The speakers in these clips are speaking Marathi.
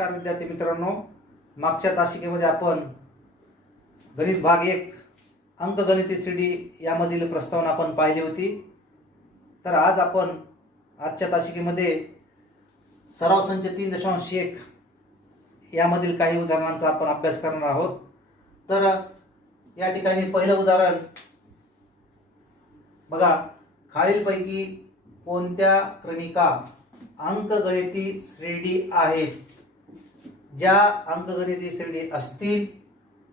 नमस्कार विद्यार्थी मित्रांनो, मागच्या तासिकेमध्ये आपण गणित भाग 1 अंकगणिती 3D यामधील प्रस्तावना आपण पाहिली होती। तर आज आपण आजच्या तासिकेमध्ये सराव संच 3.1 यामधील काही उदाहरणांचा आपण अभ्यास करणार आहोत। तर या ठिकाणी पहिलं उदाहरण बघा, खालीलपैकी कोणत्या क्रमिका अंकगणिती श्रेणी आहेत? ज्या अंकगणिती श्रेणी असतील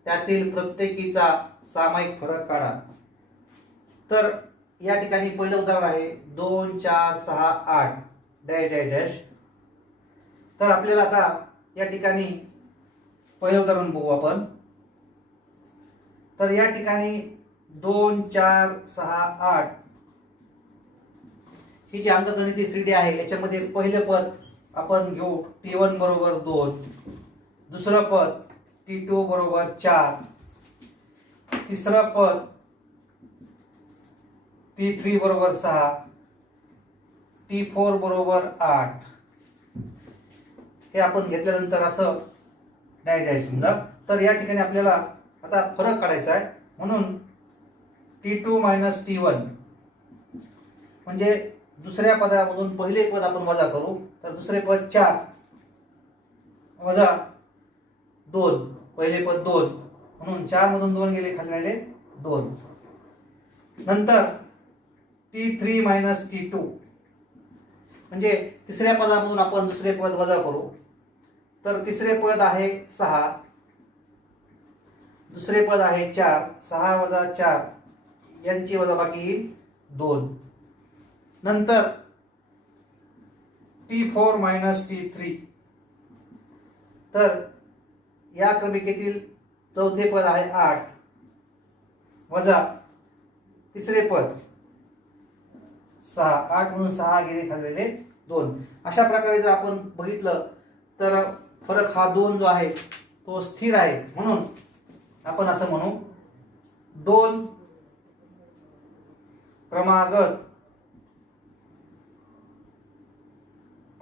त्यातील प्रत्येकीचा सामायिक फरक काढा। तर या ठिकाणी पहिलं उदाहरण आहे 2 4 6 8 डॅश डॅश डॅश। तर आपल्याला आता या ठिकाणी पहिलं उदाहरण बघू आपण। तर या ठिकाणी 2 4 6 8 ही जी अंकगणिती श्रेणी आहे याच्यामध्ये पहिले पद आपण घेऊ t1 बरोबर 2, दुसरं पद t2 बरोबर 4, तिसरं पद t3 बरोबर 6, t4 बरोबर 8 हे आपण घेतल्यानंतर असं डॅश डॅश समजा। तर या ठिकाणी आपल्याला आता फरक काढायचा आहे, म्हणून t2 - t1 म्हणजे दुसऱ्या पदामधून पहिले पद आपण वजा करू। तर दुसरे पद 4 वजा 2, पहिले पद 2 म्हणून 4 मधून 2 गेले, खाली राहिले 2। नंतर t3 - t2 म्हणजे तिसऱ्या पदामधून आपण दुसरे पद वजा करू। तर तिसरे पद आहे 6, दुसरे पद आहे 4, 6 वजा 4 यांची वजाबाकी येईल 2। नंतर t4 - t3 तर या क्रमिकेतील चौथे पद आहे 8 वजा तिसरे पद 6, 8 म्हणून 6 गेले, खाल्लेले 2। अशा प्रकारे जर आपण बघितलं तर फरक हा 2 जो आहे तो स्थिर आहे, म्हणून आपण असं म्हणू 2 क्रमागत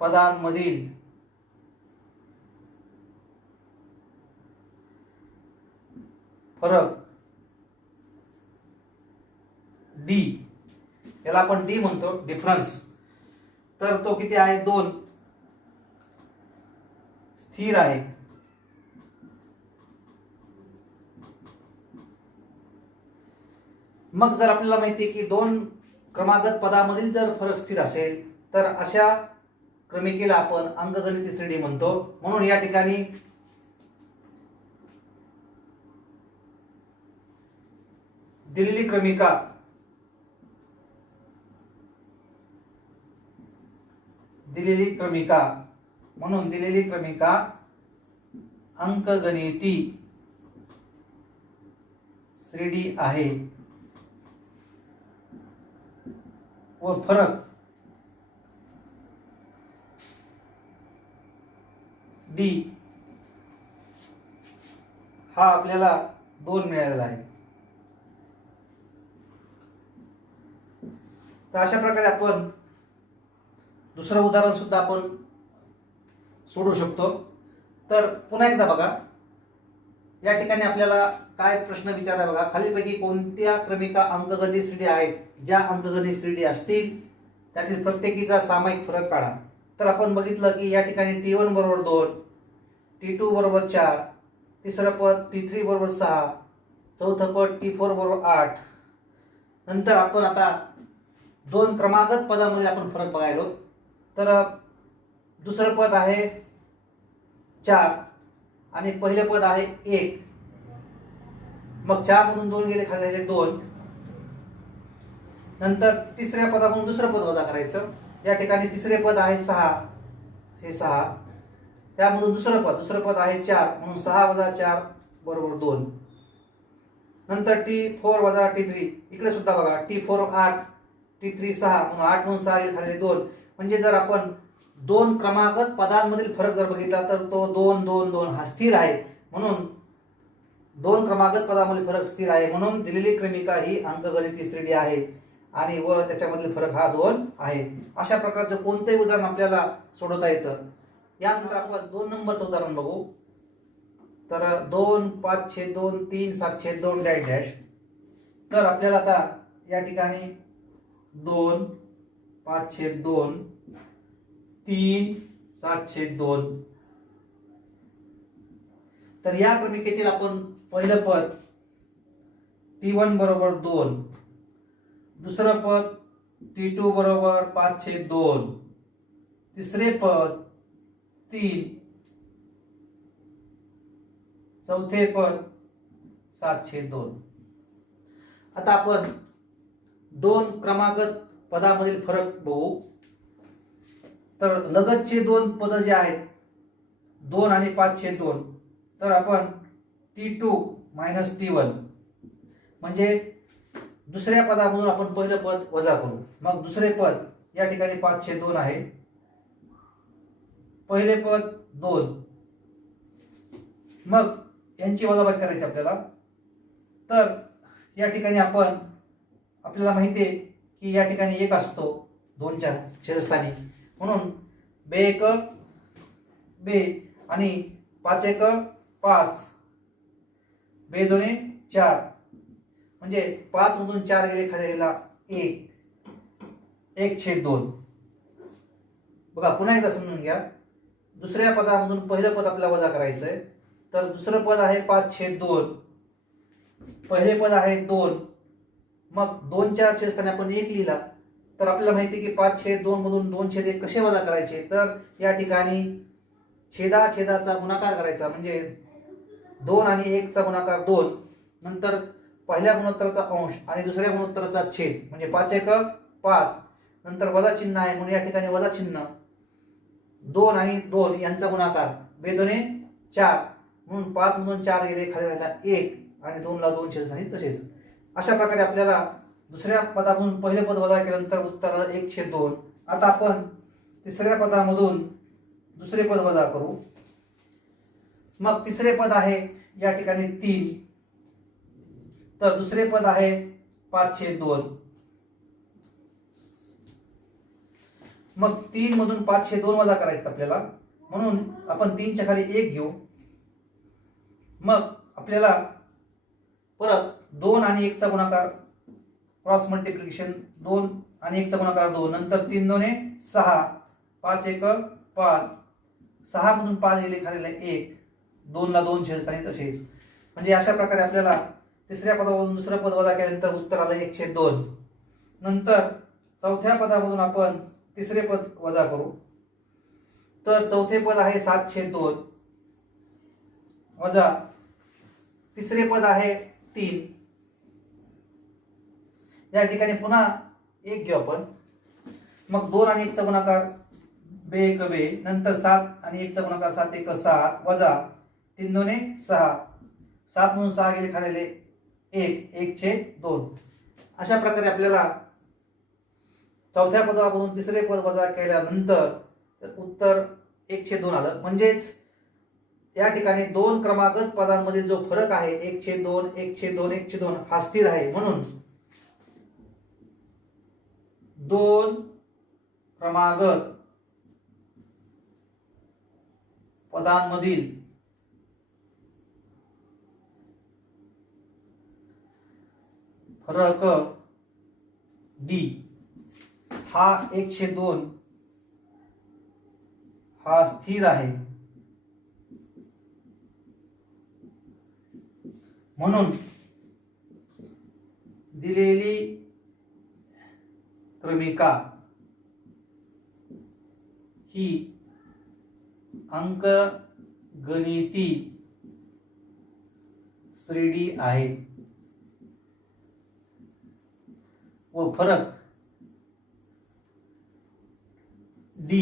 पदांमधील फरक डी, याला आपण डी म्हणतो, डिफरन्स। तर तो किती आहे? 2 स्थिर आहे। मग जर आपल्याला माहिती आहे की 2 क्रमागत पदामधील जर फरक स्थिर असेल तर अशा क्रमिकेला आपण अंकगणिती श्रेणी म्हणतो। म्हणून या ठिकाणी दिलेली क्रमिका म्हणून दिलेली क्रमिका अंकगणिती श्रेणी आहे व फरक डी हा आपल्याला 2 मिळालेला आहे। तर अशा प्रकारे आपण दुसरं उदाहरण सुद्धा आपण सोडवू शकतो। तर पुन्हा एकदा बघा, या ठिकाणी आपल्याला काय प्रश्न विचारला बघा, खालीलपैकी कोणत्या क्रमिका अंकगणित श्रेणी आहेत? ज्या अंकगणित श्रेणी असतील त्यातील प्रत्येकीचा सामायिक फरक काढा। तर आपण बघितलं की या ठिकाणी t1 बरोबर 2, t2 बरोबर 4, तिसरं पद t3 बरोबर 6, चौथं पद t4 बरोबर 8। नंतर आपण आता 2 क्रमागत पदामध्ये आपण फरक बघायलो। तर दुसरं पद आहे 4 आणि पहिले पद आहे 1, मग 4 मधून 2 गेले, खाली राहिले 2। नंतर तिसऱ्या पदामधून दुसरं पद वजा करायचं। या ठिकाणी तिसरे पद आहे 6, हे 6, त्यामधून दुसरं पद आहे 4 म्हणून 6 वजा 4 बरोबर 2। नंतर t4 वजा t3, इकडे सुद्धा बघा t4 8, t3 6 म्हणून 8 म्हणून 6 गेले, खाली 2। म्हणजे जर आपण 2 क्रमागत पदांमधील फरक जर बघितला तर तो 2 2 2 हा स्थिर आहे। म्हणून 2 क्रमागत पदामधील फरक स्थिर आहे, म्हणून दिलेली क्रमिका ही अंकगणिती श्रेणी आहे आणि त्याच्यामधील फरक हा 2 आहे। अशा प्रकारचं कोणतेही उदाहरण आपल्याला सोडवता येतं। यानंतर आपण 2 नंबरचं उदाहरण बघू. तर 2 5/2 3 7/2 डॅश डॅश. तर आपल्याला आता या ठिकाणी 2 5/2 3 7/2. तर या क्रमिकेतील आपण पहिलं पद T1 बरोबर 2, दुसरं पद T2 बरोबर 5/2, तिसरे पद 3, चौथे पद 7/2. आता आपण 2 क्रमागत पदामधील फरक बघू. तर लगतचे 2 पद जे आहेत 2 आणि 5/2, तर आपण T2 - T1 म्हणजे दुसऱ्या पदामधून आपण पहिलं पद वजा करू. मग दुसरे पद या ठिकाणी 5/2 आहे, पहिले पद 2, मग यांची वजाबाकी करायची आपल्याला. तर या ठिकाणी आपल्याला माहिती आहे की या ठिकाणी 1 असतो 2च्या छेदस्थानी, म्हणून 2 1 2 आणि 5 1 5, 2 2 4, म्हणजे 5 मधून 4 गेले खाली राहिला 1, 1/2. बघा पुन्हा एकदा समजून घ्या. दुसऱ्या पदामधून पहिलं पद आपल्याला वजा करायचंय. तर दुसरं पद आहे 5/2, पहिले पद आहे 2, मग 2च्या छेदस्थानी आपण 1 लिहिला. तर आपल्याला माहिती आहे की 5/2 मधून 2/1 कसे वजा करायचे. तर या ठिकाणी छेदाचा गुणाकार करायचा, म्हणजे 2 आणि 1 चा गुणाकार 2, नंतर पहिल्या गुणोत्तराचा अंश आणि दुसऱ्या गुणोत्तराचा छेद, म्हणजे 5 1 5, नंतर वजा चिन्ह आहे म्हणून या ठिकाणी वजा चिन्ह, 2 आणि 2 यांचा गुणाकार 2 2 4, म्हणून 5 मधून 4 गेले खाली राहिला 1 आणि 2 ला 2 छेदस्थानी तसेच. अशा प्रकारे आपल्याला दुसऱ्या पदामधून पहिले पद वजा केल्यानंतर उत्तर आलं 1/2. आता आपण तिसऱ्या पदामधून दुसरे पद वजा करू. मग तिसरे पद आहे या ठिकाणी 3, तर दुसरे पद आहे 5/2. मग 3 मधून 5/2 वजा करायचं आपल्याला, म्हणून आपण 3च्या खाली 1 घेऊ. मग आपल्याला परत 2 आणि 1 चा गुणाकार क्रॉस मल्टिप्लिकेशन, 2 आणि 1 चा गुणाकार 2, नंतर 3 2 6, 5 1 5, 6 मधून 5 गेले खाली 1, 2 ला 2 छेदस्थानी तसेच. म्हणजे अशा प्रकारे आपल्याला तिसऱ्या पदामधून दुसरं पद वजा केल्यानंतर उत्तर आलं 1/2. नंतर चौथ्या पदामधून आपण तिसरे पद वजा करू. तर चौथे पद आहे 7/2 वजा तिसरे पद आहे 3. या ठिकाणी पुन्हा 1 घेऊ आपण. मग 2 आणि 1 चा गुणाकार 2 1 2, नंतर 7 आणि 1 चा गुणाकार 7 1 7, वजा 3 2 6, 7 मधून 6 गेले खाली 1 1/2. अशा प्रकारे आपल्याला चौथ्या पदामधून तिसरे पद वजा केल्यानंतर उत्तर 1/2 आलं. म्हणजेच या ठिकाणी 2 क्रमागत पदांमधील जो फरक आहे 1/2 1/2 1/2 हा स्थिर आहे. म्हणून 2 क्रमागत पदांमधील फरक D हा 1/2 हा स्थिर आहे. म्हणून दिलेली क्रमिका ही अंकगणिती श्रेणी आहे व फरक D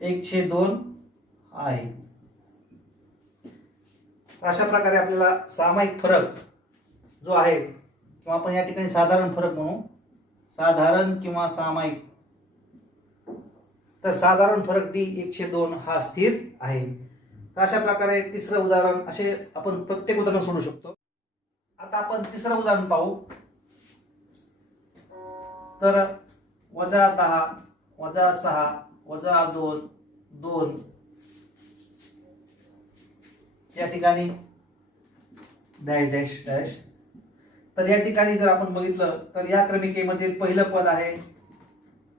1/2 आहे. अशा प्रकारे आपल्याला सामायिक फरक जो आहे, किंवा आपण या ठिकाणी साधारण फरक म्हणू, साधारण किंवा सामायिक, तर साधारण फरक D 1/2 हा स्थिर आहे. तर अशा प्रकारे तिसरं उदाहरण, असे आपण प्रत्येक उदाहरण सोडू शकतो. आता आपण तिसरं उदाहरण पाहू. तर -10 -6 वजा 2 2 या ठिकाणी डॅश डॅश डॅश. तर या ठिकाणी जर आपण बघितलं तर या क्रमिकेमधील पहिलं पद आहे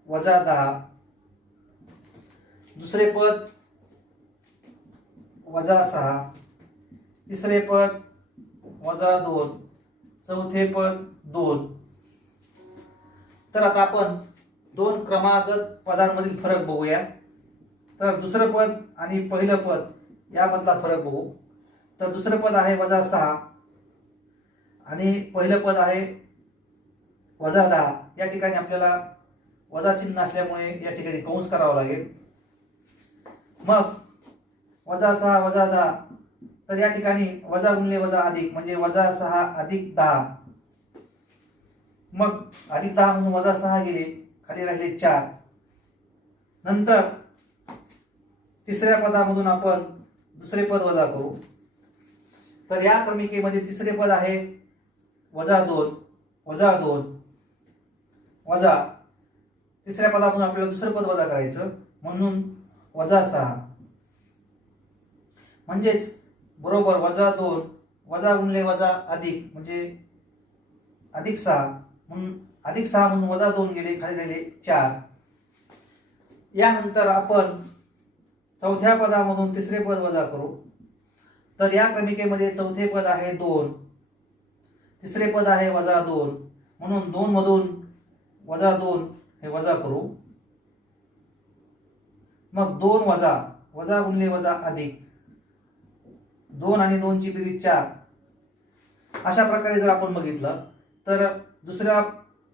वजा 10, दुसरे पद वजा 6, तिसरे पद वजा 2, चौथे पद 2. तर आता आपण दोन क्रमागत पदांमधील फरक बघूया. तर दुसरं पद आणि पहिलं पद यामधला फरक बघू. तर दुसरं पद आहे वजा 6 आणि पहिलं पद आहे वजा 10. या ठिकाणी आपल्याला वजा चिन्ह असल्यामुळे या ठिकाणी कंस करावा लागेल. मग वजा 6 वजा 10, तर या ठिकाणी वजा गुणिले वजा अधिक म्हणजे वजा 6 अधिक 10. मग अधिक 10 म्हणून वजा 6 गेले, खाली राहिले 4. नंतर तिसऱ्या पदामधून आपण दुसरे पद वजा करू. तर या क्रमिकेमध्ये तिसरे पद आहे वजा 2 वजा 2 वजा, तिसऱ्या पदामधून आपल्याला दुसरं पद वजा करायचं म्हणून वजा 6, म्हणजेच बरोबर वजा 2 वजा गुणिले वजा अधिक म्हणजे अधिक 6 म्हणून अधिक 6 म्हणून वजा 2 गेले, खाली राहिले 4. यानंतर आपण चौथ्या पदामधून तिसरे पद वजा करू. तर या क्रमिकेमध्ये चौथे पद आहे 2, तिसरे पद आहे वजा 2 म्हणून 2 मधून वजा 2 हे वजा करू. मग 2 वजा वजा गुणिले वजा अधिक 2 आणि 2 ची बेरीज 4. अशा प्रकारे जर आपण बघितलं तर दुसरा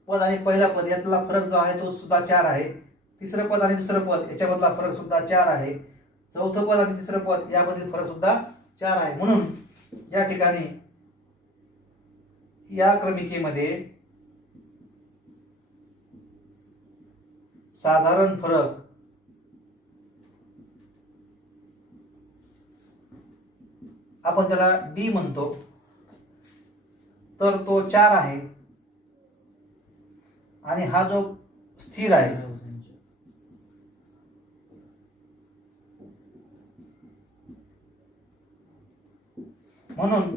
पद आणि पहिला पद यातला फरक जो आहे तो सुद्धा 4 आहे. तिसरं पद आणि दुसरं पद याच्यामधला फरक सुद्धा 4 आहे. चौथं पद आणि तिसरं पद यामधील फरक सुद्धा 4 आहे. म्हणून या ठिकाणी या क्रमिकेमध्ये साधारण फरक आपण त्याला डी म्हणतो, तर तो 4 आहे आणि हा जो स्थिर आहे म्हणून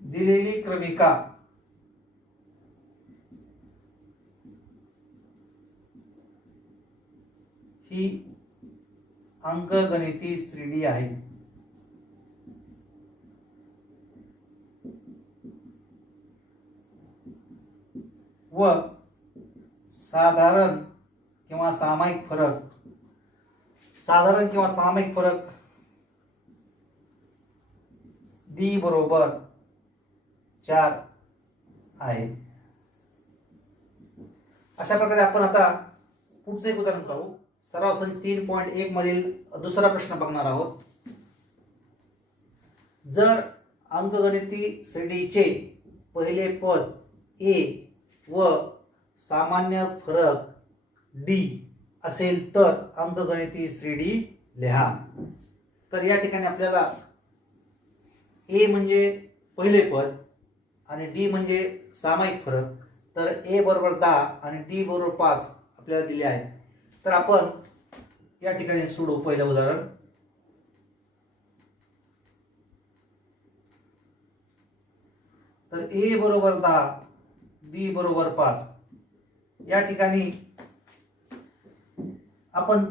दिलेली क्रमिका ही अंकगणिती श्रेणी आहे. व साधारण किंवा सामायिक फरक, साधारण किंवा सामायिक फरक डी बरोबर 4 आहे. अशा प्रकारे आपण आता पुढचे एक उदाहरण पाहू. सराव संच 3.1 मधील दुसरा प्रश्न बघणार आहोत. जर अंकगणिती श्रेणीचे पहिले पद ए व सामान्य फरक डी असेल तर अंकगणिती श्रेणी लिहा. तर या ठिकाणी आपल्याला ए म्हणजे पहिले पद आणि डी म्हणजे सामायिक फरक. तर ए बरोबर 10 आणि डी बरोबर 5 आपल्याला दिले आहे. तर आपण या ठिकाणी सोडवू पहिलं उदाहरण. तर ए बरोबर 10 बी बरोबर 5. या ठिकाणी आपण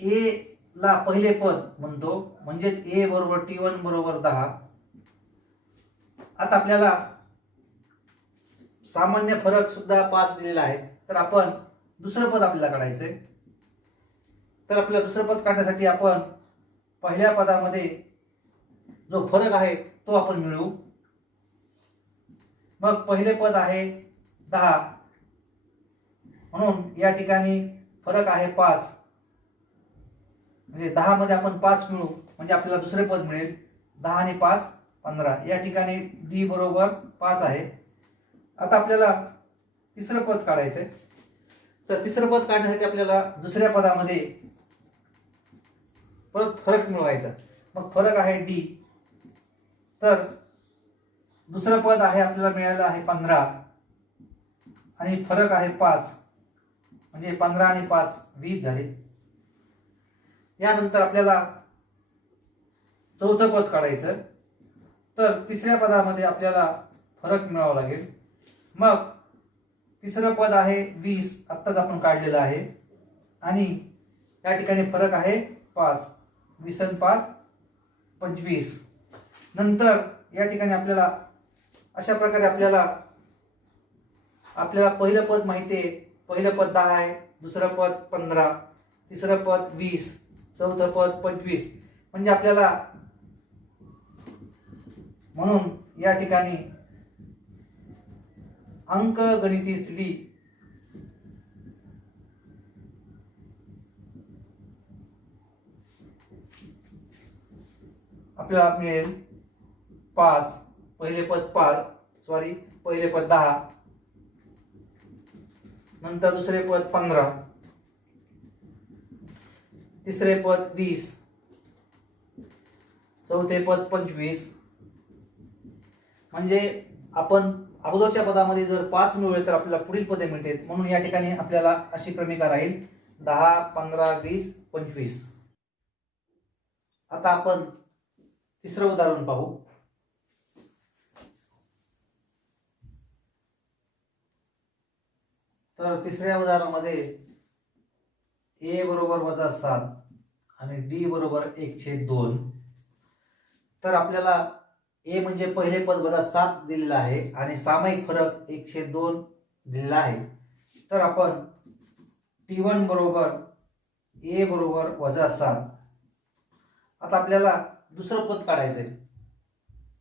ए ला पहिले पद म्हणतो म्हणजेच ए बरोबर T1 बरोबर 10. आता आपल्याला सामान्य फरक सुद्धा 5 दिलेला आहे. तर आपण दुसरं पद आपल्याला काढायचंय. तर आपल्याला दुसरं पद काढण्यासाठी आपण पहिल्या पदामध्ये जो फरक आहे तो आपण मिळवू. मग पहिले पद आहे 10 म्हणून या ठिकाणी फरक आहे 5 म्हणजे 10 मध्ये आपण 5 मिळवू म्हणजे आपल्याला दुसरे पद मिळेल. 10 आणि 5 15. या ठिकाणी डी बरोबर 5 आहे. आता आपल्याला तिसरं पद काढायचंय. तर तिसरं पद काढण्यासाठी आपल्याला दुसऱ्या पदामध्ये परत फरक मिळवायचा. मग फरक आहे डी. तर दुसरं पद आहे आपल्याला मिळालं आहे 15 आणि फरक आहे 5 म्हणजे 15 आणि 5 20 झाले. यानंतर आपल्याला चौथं पद काढायचं. तर तिसऱ्या पदामध्ये आपल्याला फरक मिळावा लागेल. मग तिसरं पद आहे 20, आत्ताच आपण काढलेलं आहे, आणि या ठिकाणी फरक आहे 5. 20 आणि 5 25. नंतर या ठिकाणी आपल्याला अशा प्रकारे आपल्याला पहिलं पद माहिती आहे. पहिलं पद 10 आहे, दुसरं पद 15, तिसरं पद 20, चौथं पद 25. म्हणजे आपल्याला म्हणून या ठिकाणी अंकगणिती स्थिती आपल्याला मिळेल 5. पहिले पद 10, नंतर दुसरे पद 15, तिसरे पद 20, चौथे पद 25. म्हणजे आपण अगोदरच्या पदामध्ये जर 5 मिळवले तर आपल्याला पुढील पदे मिळतात. म्हणून या ठिकाणी आपल्याला अशी क्रमिका राहील 10, 15, 20, 25. आता आपण तिसरं उदाहरण पाहू. तर तिसऱ्या उदाहरणामध्ये a बरोबर -7 आणि d बरोबर 1/2. तर आपल्याला a म्हणजे पहिले पद -7 दिलेलं आहे आणि सामायिक फरक 1/2 दिलेला आहे. तर आपण t1 बरोबर a बरोबर -7. आता आपल्याला दुसरं पद काढायचंय.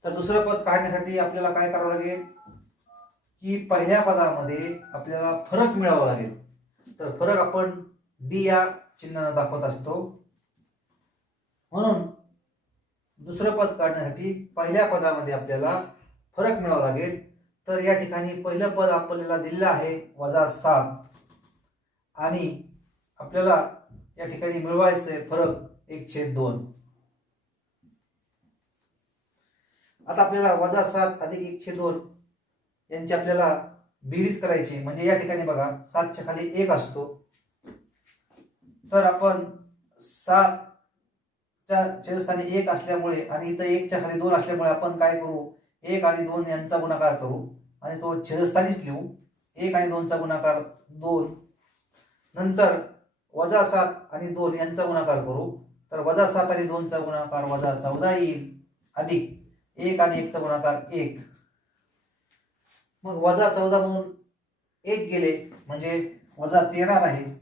तर दुसरं पद काढण्यासाठी आपल्याला काय करावं लागेल की पहिल्या पदामध्ये आपल्याला फरक मिळावा लागेल. तर फरक आपण d या चिन्हाने दाखवत असतो. म्हणून दुसरं पद काढण्यासाठी पहिल्या पदामध्ये आपल्याला फरक मिळावा लागेल. तर या ठिकाणी पहिलं पद आपल्याला दिलेलं आहे -7 आणि आपल्याला या ठिकाणी मिळवायचं आहे फरक 1/2. आता आपल्याला -7 अधिक 1/2 यांची आपल्याला बेरीज करायची. म्हणजे या ठिकाणी बघा 7 च्या खाली 1 असतो. तर आपण 7 च्या छेदस्थानी 1 असल्यामुळे आणि इथं 1 च्या खाली 2 असल्यामुळे आपण काय करू, 1 आणि 2 यांचा गुणाकार करू आणि तो छेदस्थानीच लिहू. 1 आणि 2 चा गुणाकार 2. नंतर -7 आणि 2 यांचा गुणाकार करू. तर -7 आणि 2 चा गुणाकार -14 येईल, अधिक 1 आणि 1 चा गुणाकार 1. मग -14 मधून 1 गेले म्हणजे -13 राहील.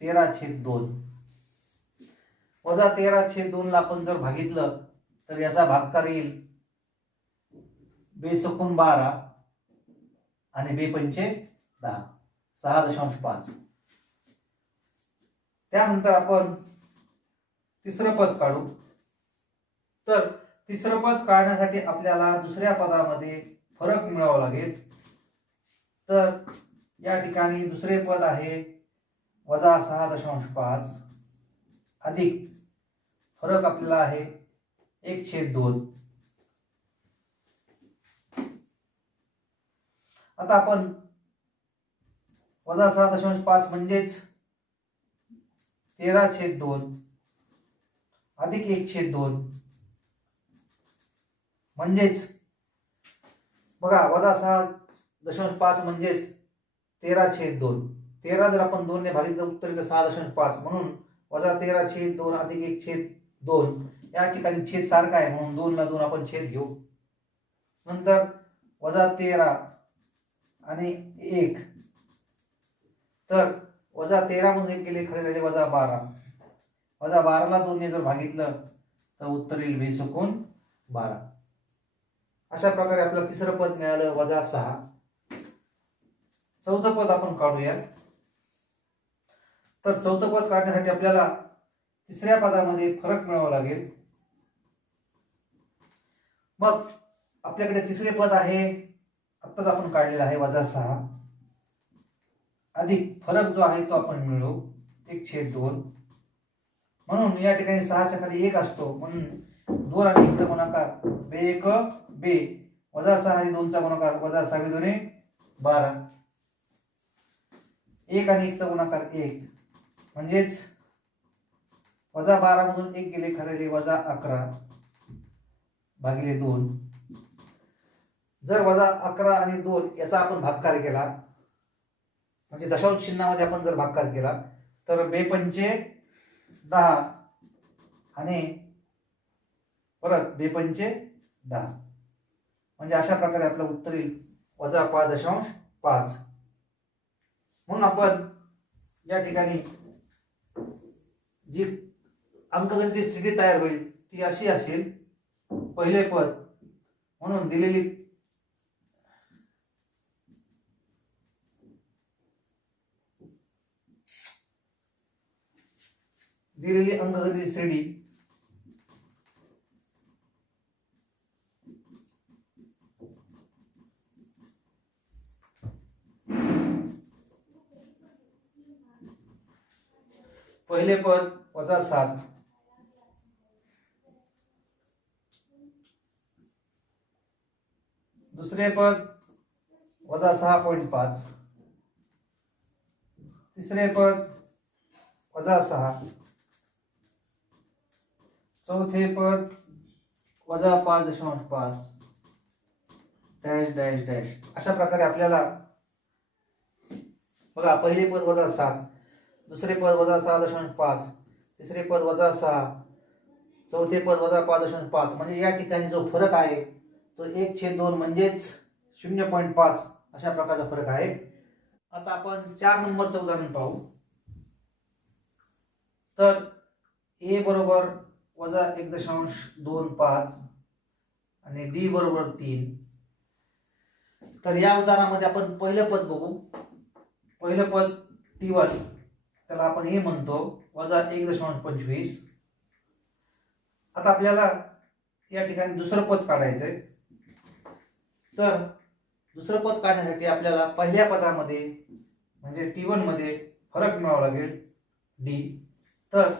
13/2. -13/2 ला आपण जर भागितलं तर याचा भागाकार येईल 2×12 आणि 2×5 10, 6.5. त्यानंतर आपण तिसरं पद काढू. तर तिसरं पद काढण्यासाठी आपल्याला दुसऱ्या पदामध्ये फरक मिळावा लागेल. तर या ठिकाणी दुसरे पद आहे -6.5 अधिक फरक आपल्याला आहे 1/2. आता आपण -6.5 म्हणजेच 13/2 अधिक 1/2 म्हणजेच बघा -6.5 म्हणजेच 13/2. 13 जर आपण 2 ने भागितलं उत्तर येतं 6.5. म्हणून -13/2 अधिक 1/2. या ठिकाणी छेद सारखा आहे म्हणून 2 ला 2 आपण छेद घेऊ. नंतर -13 आणि 1. तर -13 मधून 1 गेले खाली राहिले -12. -12 ला 2 ने जर भागितलं तर उत्तर येईल 20/12. अशा प्रकारे आपल्याला तिसरं पद मिळालं -6. चौथं पद आपण काढूया. तर चौथं पद काढण्यासाठी आपल्याला तिसऱ्या पदामध्ये फरक मिळावा लागेल. मग आपल्याकडे तिसरे पद आहे, आत्ताच आपण काढलेलं आहे -6 अधिक फरक जो आहे तो आपण मिळवू 1/2. म्हणून या ठिकाणी 6 च्या खाली 1 असतो. म्हणून 2 आणि 1 चा गुणाकार 2 -6 आणि 2 चा गुणाकार -6 × 2 = 12. 1 आणि 1चा गुणाकार 1 म्हणजेच -12 मधून 1 गेले खाली -11 भागिले 2. जर -11 आणि 2 याचा आपण भागाकार केला म्हणजे दशांश चिन्हामध्ये आपण जर भागाकार केला तर 2 पंचे 10 आणि परत 2 पंचे 10 म्हणजे अशा प्रकारे आपलं उत्तर येईल -5.5. म्हणून आपण या ठिकाणी जी अंकगणितीय स्थिती तयार होईल ती अशी असेल. पहिले पद म्हणून दिलेली अंकगणितीय श्रेणी पहिले पद -7, दुसरे पद -6.5, तिसरे पद -6, चौथे पद -5.5 डॅश डॅश डॅश. अशा प्रकारे आपल्याला बघा पहिले पद -7, दुसरे पद -6.5, तिसरे पद -6, चौथे पद -5.5 म्हणजे या ठिकाणी जो फरक आहे तो 1/2 म्हणजेच 0.5 अशा प्रकारचा फरक आहे. आता आपण 4 नंबरचं उदाहरण पाहू. तर a बरोबर -1.25 आणि d बरोबर 3. तर या उदाहरणामध्ये आपण पहिलं पद बघू. पहिलं पद T1 त्याला आपण a म्हणतो -1.25. आता आपल्याला या ठिकाणी दुसरं पद काढायचंय. तर दुसरं पद काढण्यासाठी आपल्याला पहिल्या पदामध्ये म्हणजे T1 मध्ये फरक मिळवावा लागेल d. तर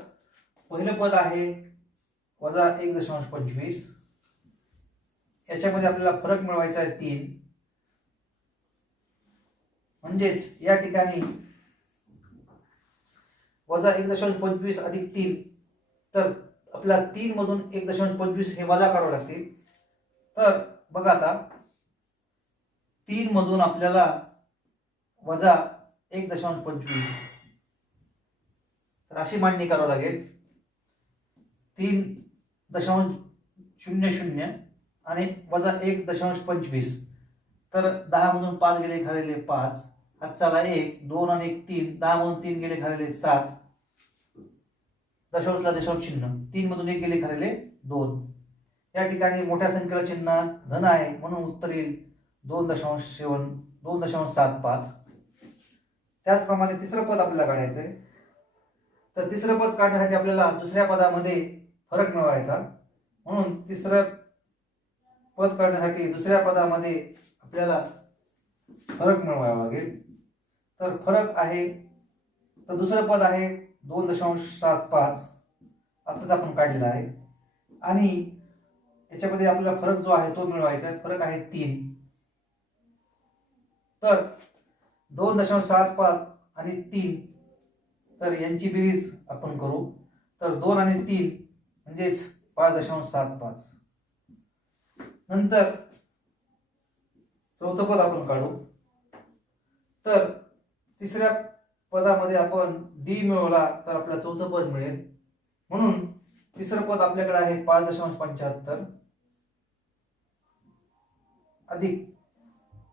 पहिलं पद आहे -1.25, याच्यामध्ये आपल्याला फरक मिळवायचा आहे 3. म्हणजेच या ठिकाणी -1.25 अधिक 3 तर आपल्याला 3 मधून 1.25 हे वजा करावे लागतील. तर बघा आता 3 मधून आपल्याला वजा 1.25 तर अशी मांडणी करावी लागेल. 3.00 आणि वजा 1.25 तर 10 मधून 5 गेले खालीले 5, हातचाला 1, 2 आणि 1 3, 10 मधून 3 गेले खालीले 7, दशांशला दशांश चिन्ह, 3 मधून 1 गेले खालीले 2. या ठिकाणी मोठ्या संख्येला चिन्ह धन आहे म्हणून उत्तर येईल 2.75. त्याचप्रमाणे तिसरं पद आपल्याला काढायचंय. तर तिसरं पद काढण्यासाठी आपल्याला दुसऱ्या पदामध्ये फरक मिळवायचा. म्हणून तिसरं पद काढण्यासाठी दुसऱ्या पदामध्ये आपल्याला फरक मिळवावा लागेल. तर फरक आहे तर दुसरं पद आहे 2.75 आताच आपण काढलेला आहे आणि याच्यामध्ये आपल्याला फरक जो आहे तो मिळवायचा आहे. फरक आहे 3. तर 2.75 आणि 3 तर यांची बेरीज आपण करू. तर 2 आणि 3 म्हणजेच 5.75. नंतर चौथं पद आपण काढू. तर तिसऱ्या पदामध्ये आपण d मिळवला तर आपल्याला चौथं पद मिळेल. म्हणून तिसरं पद आपल्याकडे आहे 5.75 अधिक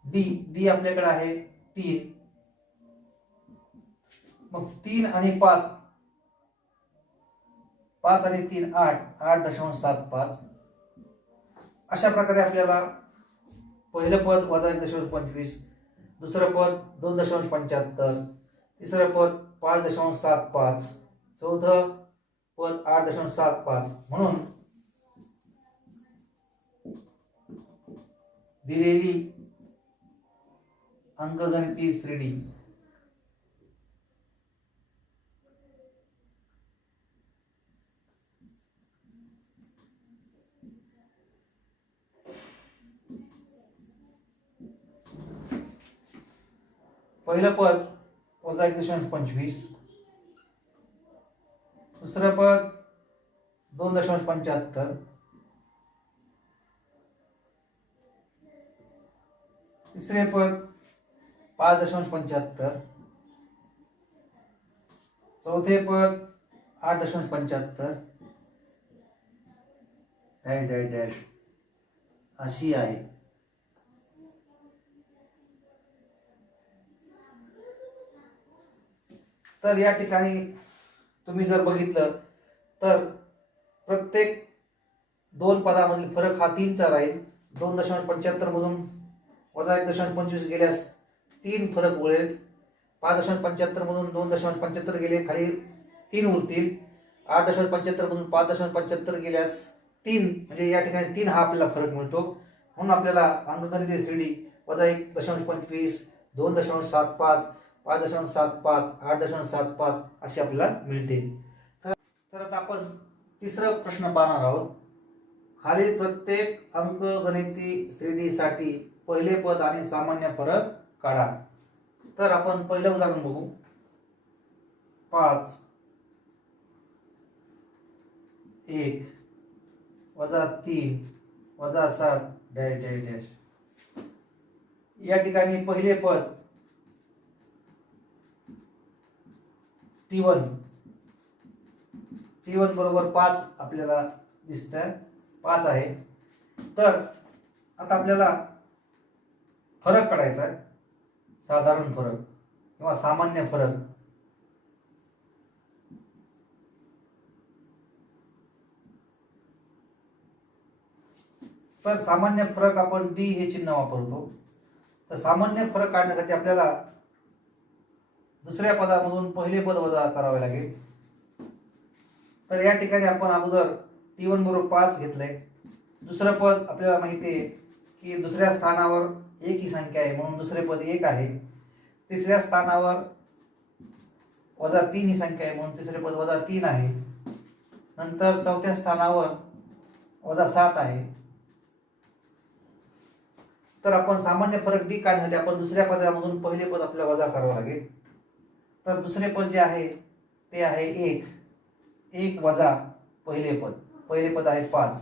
d आपल्याकडे आहे 3. मग 3 आणि 5 आणि 3 8.75. अशा प्रकारे आपल्याला पहिलं पद -1.25, दुसरं पद 2.75, तिसरं पद 5.75, चौथं पद 8.75 म्हणून दिलेली अंकगणितीय श्रेणी पहिलं पद वजा 1.25, दुसरं पद 2.75, तिसरे पद 5.75, चौथे पद 8.75 डॅश डॅश डॅश अशी आहे. तर या ठिकाणी तुम्ही जर बघितलं तर प्रत्येक दोन पदामधील फरक हा 3चा राहील. 2.75 मधून वजा 1.25 गेल्यास 3 फरक उरेल. 5.75 मधून 2.75 गेले खाली 3 उरतील. 8.75 मधून 5.75 गेल्यास 3 म्हणजे या ठिकाणी 3 हा आपल्याला फरक मिळतो. म्हणून आपल्याला अंकगणितीय श्रेणी वजा 1.25, 2.75, 5.75, 8.75 अशी आपल्याला मिळते. तर आता आपण तिसरा प्रश्न पाहणार आहोत. खालील प्रत्येक अंकगणिती श्रेणीसाठी पहिले पद आणि सामान्य फरक काढा. तर आपण पहिलं उदाहरण बघू. 5, 1, वजा 3, वजा 7 डॅश डॅश डॅश. या ठिकाणी पहिले पद T1 बरोबर 5 आपल्याला दिसतंय. 5 आहे. तर आता आपल्याला फरक काढायचा आहे. साधारण फरक किंवा सामान्य फरक. तर सामान्य फरक आपण डी हे चिन्ह वापरतो. तर सामान्य फरक काढण्यासाठी आपल्याला दुसऱ्या पदामधून पहिले पद वजा करावे लागेल. तर या ठिकाणी आपण अगोदर T1 बरोबर 5 घेतलंय. दुसरं पद आपल्याला माहिती आहे की दुसऱ्या स्थानावर 1 ही संख्या आहे म्हणून दुसरे पद 1 आहे. तिसऱ्या स्थानावर वजा 3 ही संख्या आहे म्हणून तिसरे पद वजा 3 आहे. नंतर चौथ्या स्थानावर वजा 7 आहे. तर आपण सामान्य फरक डी काढण्यासाठी आपण दुसऱ्या पदामधून पहिले पद आपल्याला वजा करावं लागेल. तर दुसरे पद जे आहे ते आहे 1 वजा पहिले पद आहे 5.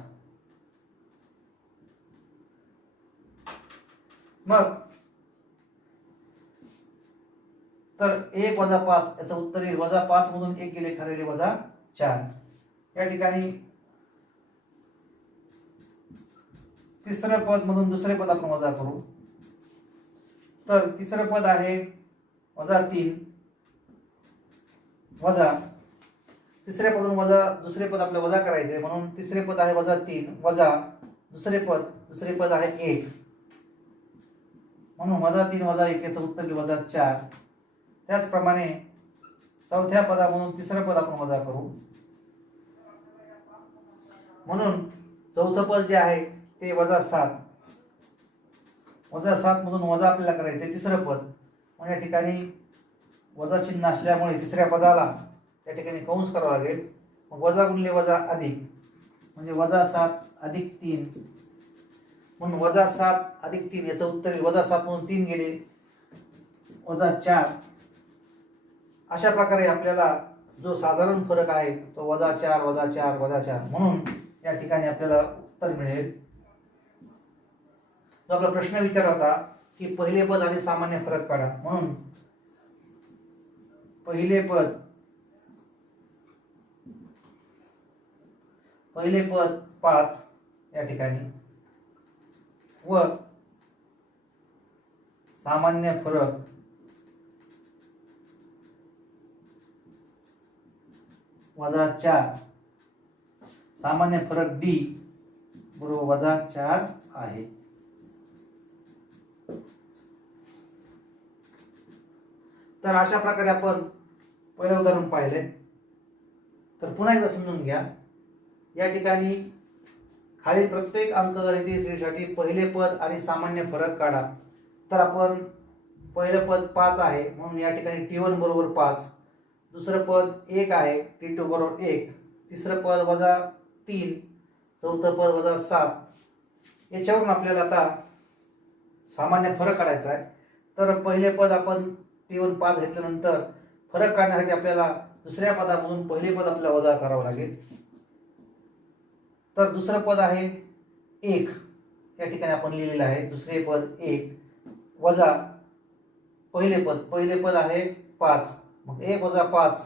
मग तर 1 वजा 5 याचं उत्तर येईल वजा 5 मधून 1 गेले खाली वजा 4. या ठिकाणी तिसरं पद मधून दुसरे पद आपण वजा करू. तर तिसरं पद आहे वजा 3 वजा तिसऱ्या पदातून वजा दुसरे पद आपल्याला वजा करायचे म्हणून तिसरे पद आहे वजा 3 वजा दुसरे पद आहे 1 म्हणून वजा 3 वजा 1 याचं उत्तर येईल वजा 4. त्याचप्रमाणे चौथ्या पदामधून तिसरं पद आपण वजा करू. म्हणून चौथं पद जे आहे ते वजा 7 मधून वजा आपल्याला करायचे तिसरं पद. म्हणजे या ठिकाणी वजा चिन्ह असल्यामुळे तिसऱ्या पदाला त्या ठिकाणी कंस करावा लागेल. मग वजा गुणिले वजा अधिक म्हणजे वजा 7 अधिक 3 म्हणून वजा 7 अधिक 3 याचं उत्तर येईल वजा 7 मधून 3 गेले वजा 4. अशा प्रकारे आपल्याला जो साधारण फरक आहे तो वजा 4 वजा 4 वजा 4 म्हणून या ठिकाणी आपल्याला उत्तर मिळेल. जो आपला प्रश्न विचारला होता की पहिले पद आणि सामान्य फरक काढा. म्हणून पहिले पद 5 या ठिकाणी व सामान्य फरक वजा 4. सामान्य फरक डी बरोबर वजा 4 आहे. तर अशा प्रकारे आपण पहिलं उदाहरण पाहिले. तर पुन्हा एकदा समजून घ्या. या ठिकाणी खालील प्रत्येक अंकगणितीय श्रेणीसाठी पहिले पद आणि सामान्य फरक काढा. तर आपण पहिलं पद 5 आहे म्हणून या ठिकाणी T1 बरोबर 5. दुसरं पद 1 आहे T2 बरोबर 1. तिसरं पद वजा 3. चौथं पद वजा 7. याच्यावरून आपल्याला आता सामान्य फरक काढायचा आहे. तर पहिले पद आपण T1 5 घेतल्यानंतर फरक काढण्यासाठी आपल्याला दुसऱ्या पदामधून पहिले पद आपल्याला वजा करावं लागेल. तर दुसरं पद आहे 1, या ठिकाणी आपण लिहिलेलं आहे. दुसरे पद 1 वजा पहिले पद आहे 5. मग 1 वजा 5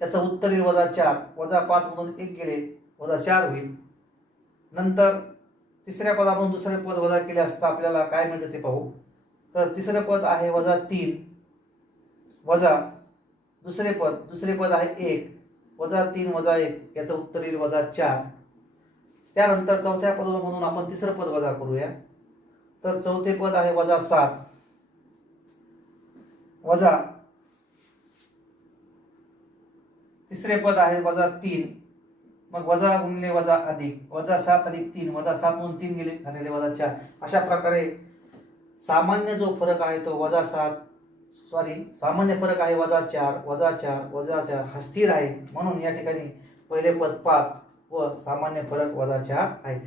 याचं उत्तर येईल वजा 4. वजा 5 मधून 1 गेले वजा 4 होईल. नंतर तिसऱ्या पदामधून दुसरे पद वजा केले असता आपल्याला काय मिळतं ते पाहू. तर तिसरं पद आहे वजा 3 वजा दुसरे पद आहे 1 वजा 3 वजा 1 याचं उत्तर येईल वजा 4. त्यानंतर चौथ्या पदामधून आपण तिसरं पद वजा करूया. तर चौथे पद आहे वजा 7 वजा तिसरे पद आहे वजा 3. मग वजा गुणिले वजा अधिक वजा 7 अधिक 3 वजा 7 मधून 3 गेले झालेले वजा 4. अशा प्रकारे सामान्य जो फरक आहे तो सामान्य फरक आहे वजा 4 वजा 4 वजा 4 हा स्थिर आहे. म्हणून या ठिकाणी पहिले पद 5 व सामान्य फरक वजा 4 आहे.